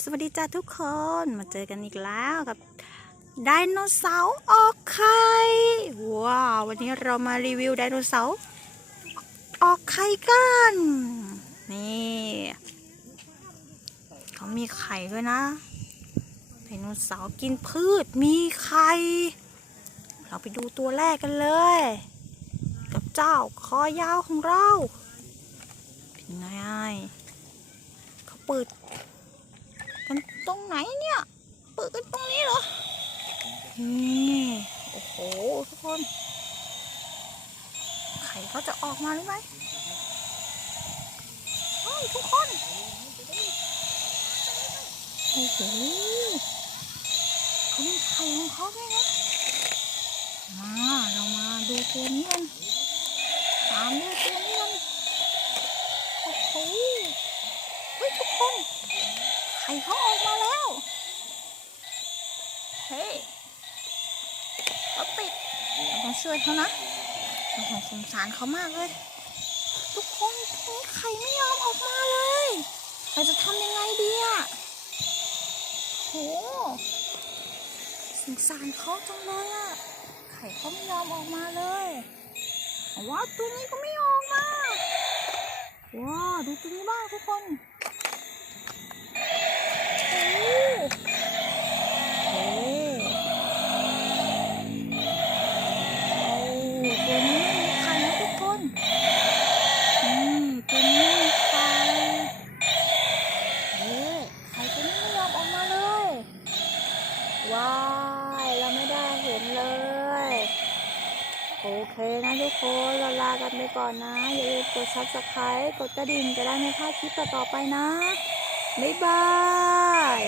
สวัสดีจ้าทุกคนมาเจอกันอีกแล้วกับไดโนเสาร์ออกไข่ว้าววันนี้เรามารีวิวไดโนเสาร์ออกไข่กันนี่เขามีไข่ด้วยนะไดโนเสาร์กินพืชมีไข่เราไปดูตัวแรกกันเลย กับเจ้าคอยาวของเราเป็นไงเขาเปิด ตรงไหนเนี่ย เปิดกันตรงนี้เหรอ นี่โอ้โหทุกคน ไข่เขาจะออกมาหรือไม่เฮ้ยทุกคน โอ้โหเขามีไข่ของเขาด้วยนะ มา เรามาดูตัวนี้กัน ตามดูตัวนี้กัน โอ้โห เฮ้ยทุกคน ไข่ เขาออกมาแล้ว เฮ้ยเขาติดเราต้องช่วยเขานะเราคงสงสารเขามากเลย ทุกคนนี่ไข่ไม่ยอมออกมาเลยเราจะทำยังไงดีอะโหสงสารเขาจังเลยอะไข่เขาไม่ยอมออกมาเลยว้าวตัวนี้ก็ไม่ออกมาว้าวดูตัวนี้บ้างทุกคน ว้ายเราไม่ได้เห็นเลย โอเคนะทุกคนเราลากันไปก่อนนะ อย่าลืมกดซับสไครต์กดกระดิ่งจะได้ไม่พลาดคลิปต่อไปนะ บ๊ายบาย